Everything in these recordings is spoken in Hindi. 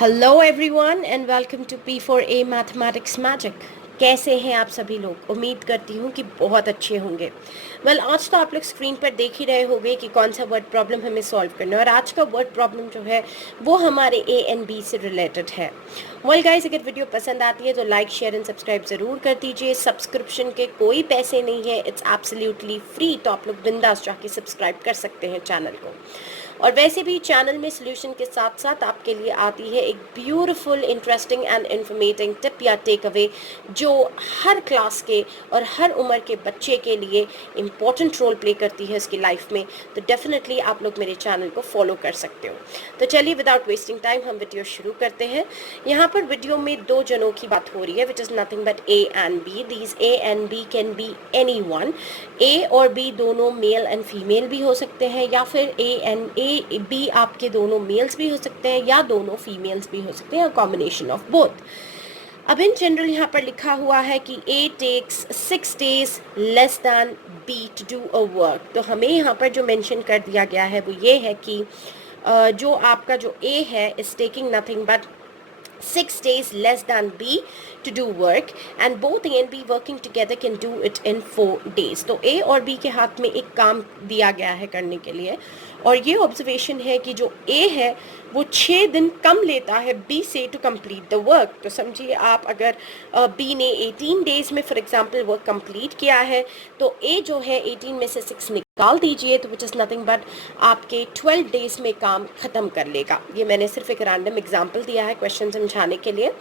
Hello everyone and welcome to P4A mathematics magic. कैसे हैं आप सभी लोग? उम्मीद करती हूँ कि बहुत अच्छे होंगे। आज तो आप लोग स्क्रीन पर देख ही रहे होंगे कि कौन सा वर्ड प्रॉब्लम हमें सॉल्व करना है, और आज का वर्ड प्रॉब्लम जो है वो हमारे ए एंड बी से रिलेटेड है। गाइस, अगर वीडियो पसंद आती है तो लाइक शेयर एंड सब्सक्राइब ज़रूर कर दीजिए। सब्सक्रिप्शन के कोई पैसे नहीं है, इट्स एब्सोल्युटली फ्री, तो आप लोग बिंदास जाके सब्सक्राइब कर सकते हैं चैनल को। और वैसे भी चैनल में सोल्यूशन के साथ साथ आपके लिए आती है एक beautiful, interesting and informative tip या टेक अवे, जो हर क्लास के और हर उम्र के बच्चे के लिए इम्पोर्टेंट रोल प्ले करती है उसकी लाइफ में। तो डेफिनेटली आप लोग मेरे चैनल को फॉलो कर सकते हो। तो चलिए विदाउट वेस्टिंग टाइम हम वीडियो शुरू करते हैं। यहाँ पर वीडियो में दो जनों की बात हो रही है, which is nothing but A and B. These A and B can be any one. A और बी दोनों मेल एंड फीमेल भी हो सकते हैं, या फिर ए बी आपके दोनों मेल्स भी हो सकते हैं या दोनों फीमेल्स भी हो सकते हैं, कॉम्बिनेशन ऑफ बोथ। अब इन जनरल यहाँ पर लिखा हुआ है कि A takes 6 days less than B to do a work. तो हमें यहाँ पर जो मेंशन कर दिया गया है वो ये है कि जो आपका जो ए है is taking nothing but 6 days less than B to do work, and both A and B working together can do it in 4 days। तो A और B के हाथ में एक काम दिया गया है करने के लिए, और ये ऑब्जर्वेशन है कि जो A है वो 6 दिन कम लेता है B से टू कंप्लीट द वर्क। तो समझिए आप, अगर B ने 18 days में फॉर एग्जांपल वर्क कंप्लीट किया है, तो A जो है 18 में से 6 निकाल दीजिए, तो विच इज़ नथिंग बट आपके 12 days में काम ख़त्म कर लेगा। ये मैंने सिर्फ एक रैंडम एग्जांपल दिया है क्वेश्चन समझाने के लिए।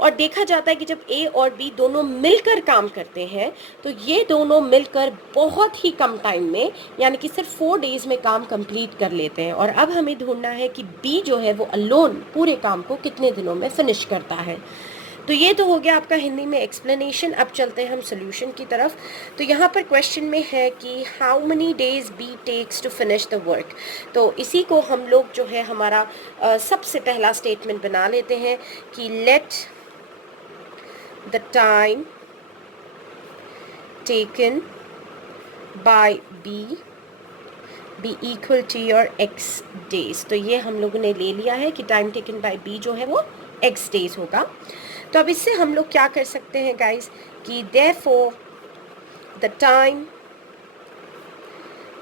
और देखा जाता है कि जब ए और बी दोनों मिलकर काम करते हैं तो ये दोनों मिलकर बहुत ही कम टाइम में, यानी कि सिर्फ 4 days में काम कंप्लीट कर लेते हैं। और अब हमें ढूंढना है कि बी जो है वो अलोन पूरे काम को कितने दिनों में फिनिश करता है। तो ये तो हो गया आपका हिंदी में एक्सप्लेनेशन। अब चलते हैं हम सोल्यूशन की तरफ। तो यहाँ पर क्वेश्चन में है कि how many days B takes to finish the work. तो इसी को हम लोग जो है हमारा सबसे पहला स्टेटमेंट बना लेते हैं कि let the time taken by B be equal to your x days. तो ये हम लोगों ने ले लिया है कि टाइम टेकन बाय बी जो है वो एक्स डेज होगा। तो अब इससे हम लोग क्या कर सकते हैं गाइस कि therefore the time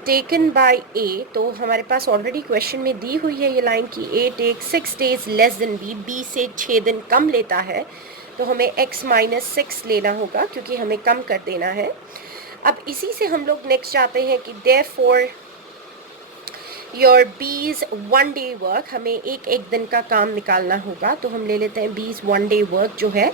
taken by A, तो हमारे पास ऑलरेडी क्वेश्चन में दी हुई है ये लाइन कि A take 6 days less than B, B से 6 दिन कम लेता है, तो हमें x माइनस 6 लेना होगा क्योंकि हमें कम कर देना है। अब इसी से हम लोग नेक्स्ट जाते हैं कि therefore your B's 1 day work, हमें एक दिन का काम निकालना होगा। तो हम ले लेते हैं बीज 1 day वर्क जो है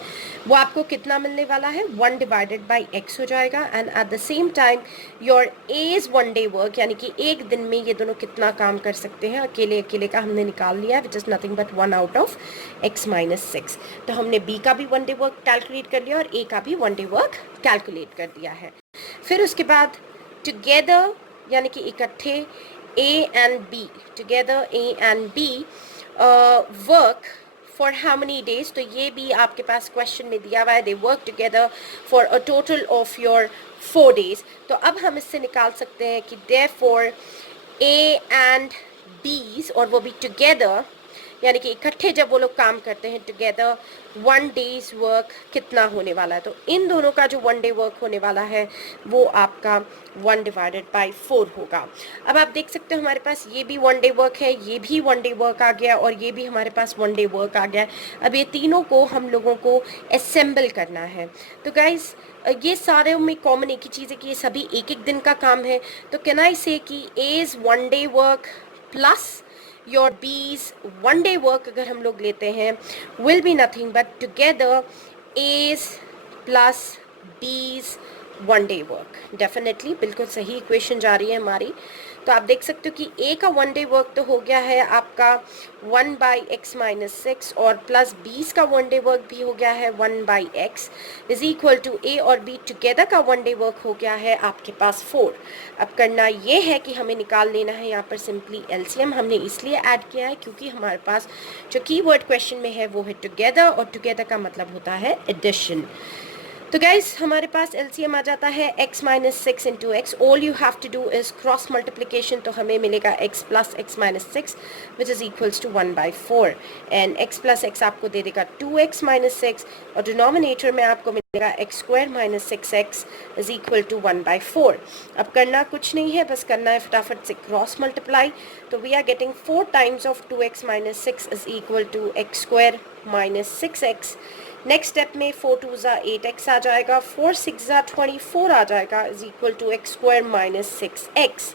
वो आपको कितना मिलने वाला है, 1 divided by x हो जाएगा। And at the same time your age 1 day work, यानी कि एक दिन में ये दोनों कितना काम कर सकते हैं, अकेले अकेले का हमने निकाल लिया, विच is nothing but 1 out of x minus 6। तो हमने b का भी 1 day वर्क कैलकुलेट कर लिया और a का भी 1 day वर्क कैलकुलेट कर दिया है। फिर उसके बाद टुगेदर, यानी कि इकट्ठे A and B, together A and B work for how many days। तो ये भी आपके पास क्वेश्चन में दिया हुआ है, they work together for a total of your 4 days। तो अब हम इससे निकाल सकते हैं कि therefore A and B's, और वो भी together, यानी कि इकट्ठे जब वो लोग काम करते हैं टुगेदर, 1 day's वर्क कितना होने वाला है। तो इन दोनों का जो 1 day वर्क होने वाला है वो आपका 1 divided by 4 होगा। अब आप देख सकते हो हमारे पास ये भी 1 day वर्क है, ये भी 1 day वर्क आ गया, और ये भी हमारे पास 1 day वर्क आ गया। अब ये तीनों को हम लोगों को असेंबल करना है। तो गाइज ये सारे में कॉमन एक ही चीज़ है कि ये सभी एक एक दिन का काम है। तो can I say that A's 1 day work plus your B's 1 day work अगर हम लोग लेते हैं will be nothing but together A's plus B's 1 day work. Definitely बिल्कुल सही इक्वेशन जा रही है हमारी। तो आप देख सकते हो कि ए का 1 day वर्क तो हो गया है आपका 1 by x minus 6, और प्लस बीस का 1 day वर्क भी हो गया है 1 by x is equal to A और बी टुगेदर का 1 day वर्क हो गया है आपके पास 4। अब करना ये है कि हमें निकाल लेना है यहाँ पर सिंपली एलसीएम। हमने इसलिए ऐड किया है क्योंकि हमारे पास जो कीवर्ड क्वेश्चन में है वो है टुगेदर, और टुगेदर का मतलब होता है एडिशन। तो गाइस हमारे पास एलसीएम आ जाता है x minus six into x. All you have to do is cross multiplication. तो हमें मिलेगा x plus x minus six which is equals to 1/4 and x plus x आपको दे देगा 2x माइनस सिक्स और डिनोमिनेटर में आपको मिलेगा x square minus six x is equal to 1/4. अब करना कुछ नहीं है, बस करना है फटाफट से क्रॉस मल्टीप्लाई. तो we are getting 4 times of 2x minus six is equal to x square minus six x. Next step में 4 2 ज़ा 8x आ जाएगा, 4 6 ज़ा 24 आ जाएगा is equal to x square minus six x.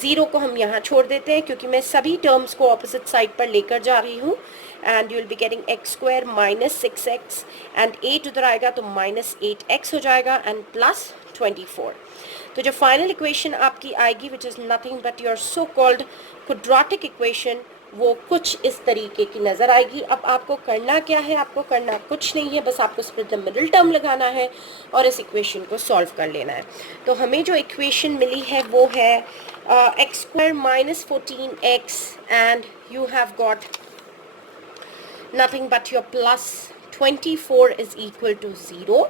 Zero को हम यहाँ छोड़ देते हैं क्योंकि मैं सभी टर्म्स को ऑपोजिट साइड पर लेकर जा रही हूँ. And you will be getting x square minus six x and 8 उधर आएगा तो माइनस 8x हो जाएगा एंड प्लस 24. तो जो फाइनल इक्वेशन आपकी आएगी विच is nothing but your so called quadratic equation, वो कुछ इस तरीके की नज़र आएगी. अब आपको करना क्या है, आपको करना कुछ नहीं है, बस आपको स्प्लिट द मिडिल टर्म लगाना है और इस इक्वेशन को सॉल्व कर लेना है. तो हमें जो इक्वेशन मिली है वो है x square minus 14x and you have got nothing but your plus 24 is equal to 0.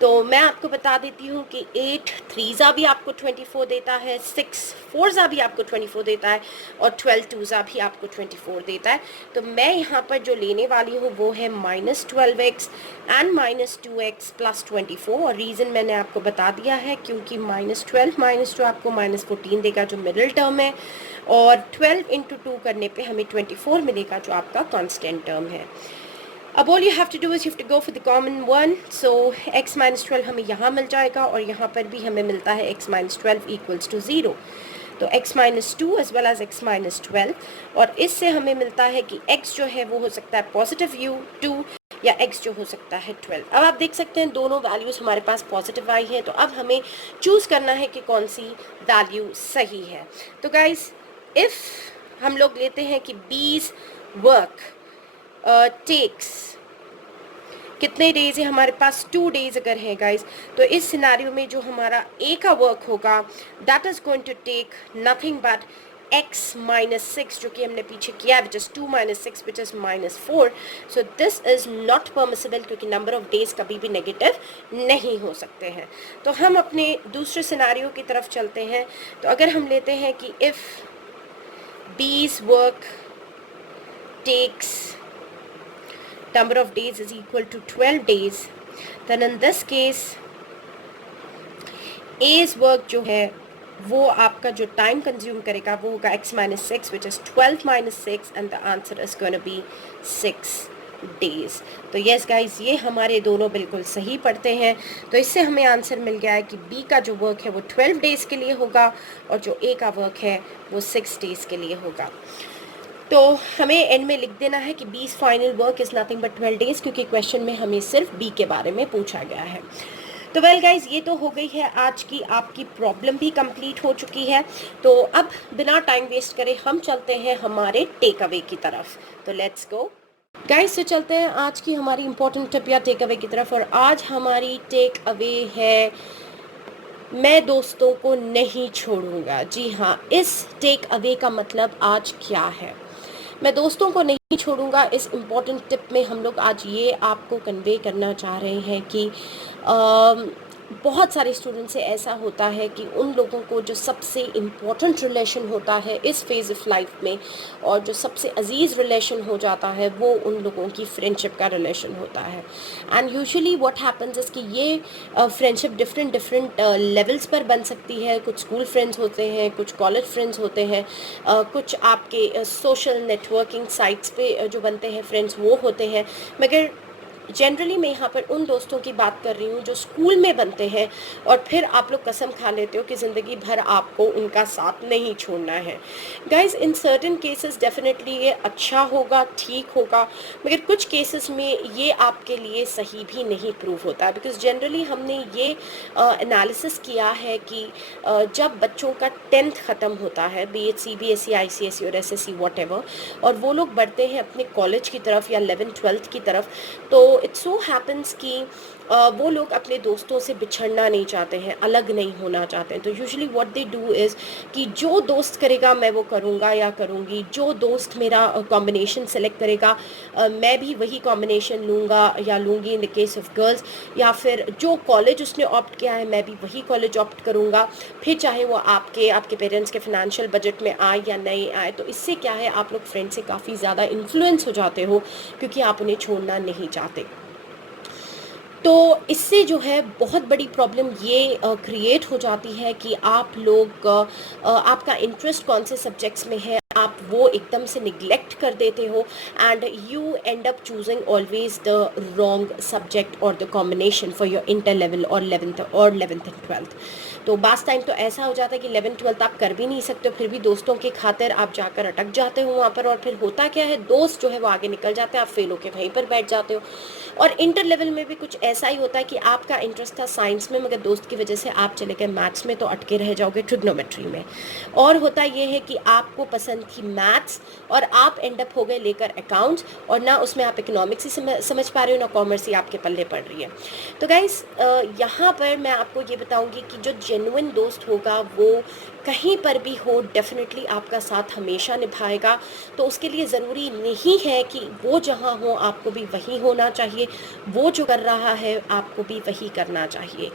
तो मैं आपको बता देती हूँ कि 8 3 ज़ा भी आपको 24 देता है, 6 4 ज़ा भी आपको 24 देता है और 12 2 ज़ा भी आपको 24 देता है. तो मैं यहाँ पर जो लेने वाली हूँ वो है minus 12x and minus 2x plus 24. और रीज़न मैंने आपको बता दिया है क्योंकि माइनस 12 माइनस 2 आपको माइनस 14 देगा जो मिडिल टर्म है, और 12 इंटू 2 करने पे हमें 24 मिलेगा जो आपका कांस्टेंट टर्म है. अब all you have to do is you have to go for the common one. So x minus 12 हमें यहाँ मिल जाएगा और यहाँ पर भी हमें मिलता है x minus 12 equals to 0. तो x minus 2 as well as x minus 12, और इससे हमें मिलता है कि x जो है वो हो सकता है पॉजिटिव u 2 या x जो हो सकता है 12. अब आप देख सकते हैं दोनों वैल्यूज़ हमारे पास पॉजिटिव आई हैं. तो अब हमें चूज़ करना है कि कौन सी वैल्यू सही है. तो गाइज इफ़ हम लोग लेते हैं कि B's work टेक्स कितने डेज है हमारे पास, 2 डेज अगर है गाइज, तो इस सिनारियो में जो हमारा ए का वर्क होगा that is going to take nothing but x minus six जो कि हमने पीछे किया है which is 2 minus six which is minus 4. So this is not permissible क्योंकि नंबर ऑफ डेज कभी भी नेगेटिव नहीं हो सकते हैं. तो हम अपने दूसरे सिनारियो की तरफ चलते हैं. तो अगर हम लेते हैं कि if B's work takes number of days is equal to 12 days, then in this case A's work जो है वो आपका जो टाइम कंज्यूम करेगा वो होगा x minus 6 which is 12 minus 6 and the answer is going to be 6 days. तो yes guys ये हमारे दोनों बिल्कुल सही पढ़ते हैं. तो इससे हमें आंसर मिल गया है कि B का जो वर्क है वो 12 डेज़ के लिए होगा और जो A का वर्क है वो 6 डेज़ के लिए होगा. तो हमें एंड में लिख देना है कि B's final work is nothing but 12 days क्योंकि क्वेश्चन में हमें सिर्फ B के बारे में पूछा गया है. तो वेल गाइज ये तो हो गई है आज की आपकी प्रॉब्लम भी कंप्लीट हो चुकी है. तो अब बिना टाइम वेस्ट करे हम चलते हैं हमारे टेक अवे की तरफ. तो लेट्स गो गाइज. तो चलते हैं आज की हमारी इंपॉर्टेंट टिप या टेक अवे की तरफ. और आज हमारी टेक अवे है मैं दोस्तों को नहीं छोड़ूंगा. जी हाँ, इस टेक अवे का मतलब आज क्या है, मैं दोस्तों को नहीं छोड़ूंगा. इस इम्पॉर्टेंट टिप में हम लोग आज ये आपको कन्वे करना चाह रहे हैं कि बहुत सारे स्टूडेंट से ऐसा होता है कि उन लोगों को जो सबसे इम्पॉर्टेंट रिलेशन होता है इस फेज़ ऑफ लाइफ में और जो सबसे अजीज़ रिलेशन हो जाता है वो उन लोगों की फ्रेंडशिप का रिलेशन होता है. And usually what happens is कि ये फ्रेंडशिप डिफरेंट लेवल्स पर बन सकती है. कुछ स्कूल फ्रेंड्स होते हैं, कुछ कॉलेज फ्रेंड्स होते हैं, कुछ आपके सोशल नेटवर्किंग साइट्स पे जो बनते हैं फ्रेंड्स वो होते हैं. मगर जनरली मैं यहाँ पर उन दोस्तों की बात कर रही हूँ जो स्कूल में बनते हैं और फिर आप लोग कसम खा लेते हो कि ज़िंदगी भर आपको उनका साथ नहीं छोड़ना है. Guys in certain cases definitely ये अच्छा होगा, ठीक होगा, मगर कुछ केसेस में ये आपके लिए सही भी नहीं प्रूव होता है. बिकॉज जनरली हमने ये एनालिसिस किया है कि जब बच्चों का 10th ख़त्म होता है, बी एच CBSE ICSE और SSE वॉटेवर, और वो लोग बढ़ते हैं अपने कॉलेज की तरफ या 11th 12th की तरफ, तो इट सो हैपन्स कि वो लोग अपने दोस्तों से बिछड़ना नहीं चाहते हैं, अलग नहीं होना चाहते हैं। तो usually what they do is कि जो दोस्त करेगा मैं वो करूँगा या करूँगी, जो दोस्त मेरा कॉम्बिनेशन सेलेक्ट करेगा मैं भी वही कॉम्बिनेशन लूँगा या लूँगी in the case of girls, या फिर जो कॉलेज उसने ऑप्ट किया है मैं भी वही कॉलेज ऑप्ट करूँगा, फिर चाहे वो आपके पेरेंट्स के फाइनेंशियल बजट में आए या नहीं आए। तो इससे क्या है, आप लोग फ्रेंड से काफ़ी ज़्यादा इन्फ्लुएंस हो जाते हो क्योंकि आप उन्हें छोड़ना नहीं चाहते। तो इससे जो है बहुत बड़ी प्रॉब्लम ये क्रिएट हो जाती है कि आप लोग आपका इंटरेस्ट कौन से सब्जेक्ट्स में है आप वो एकदम से निगलेक्ट कर देते हो, and you end up choosing always the wrong subject और the combination for your inter level और 11th एंड 12th। तो बास टाइम तो ऐसा हो जाता है कि 11th-12th आप कर भी नहीं सकते हो, फिर भी दोस्तों के खातिर आप जाकर अटक जाते हो वहाँ पर, और फिर होता क्या है, दोस्त जो है वो आगे निकल जाते हैं, आप फेल होकर वहीं पर बैठ जाते हो। और इंटर लेवल में भी कुछ ऐसा ही होता है कि आपका इंटरेस्ट था साइंस में, मगर दोस्त की वजह से आप चले गए मैथ्स में, तो अटके रह जाओगे ट्रिग्नोमेट्री में। और होता ये है कि आपको पसंद थी मैथ्स और आप एंड अप हो गए लेकर अकाउंट्स, और ना उसमें आप इकोनॉमिक्स ही समझ पा रहे हो, ना कॉमर्स ही आपके पल्ले पड़ रही है। तो गाइस यहाँ पर मैं आपको ये बताऊंगी कि जो जेन्युइन दोस्त होगा वो कहीं पर भी हो डेफिनेटली आपका साथ हमेशा निभाएगा। तो उसके लिए ज़रूरी नहीं है कि वो जहाँ हो आपको भी वहीं होना चाहिए, वो जो कर रहा है आपको भी वही करना चाहिए।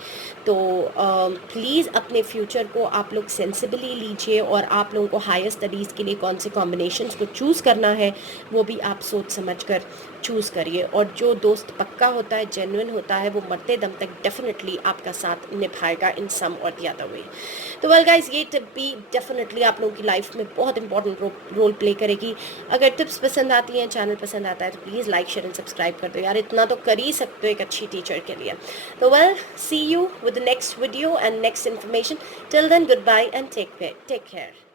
तो प्लीज़ अपने फ्यूचर को आप लोग सेंसिबली लीजिए, और आप लोगों को हायर स्टडीज़ के लिए कौन से कॉम्बिनेशंस को चूज़ करना है वो भी आप सोच समझ कर चूज़ करिए। और जो दोस्त पक्का होता है, जेन्युइन होता है, वो मरते दम तक डेफिनेटली आपका साथ निभाएगा इन सम और द अदर वे। तो वेल गाइस, ये टिप भी डेफिनेटली आप लोगों की लाइफ में बहुत इंपॉर्टेंट रोल प्ले करेगी। अगर टिप्स पसंद आती हैं, चैनल पसंद आता है, तो please like share and subscribe कर दो यार, इतना तो कर ही सकते हो एक अच्छी टीचर के लिए। तो well, see you with the next video and next information. Till then, goodbye and take care.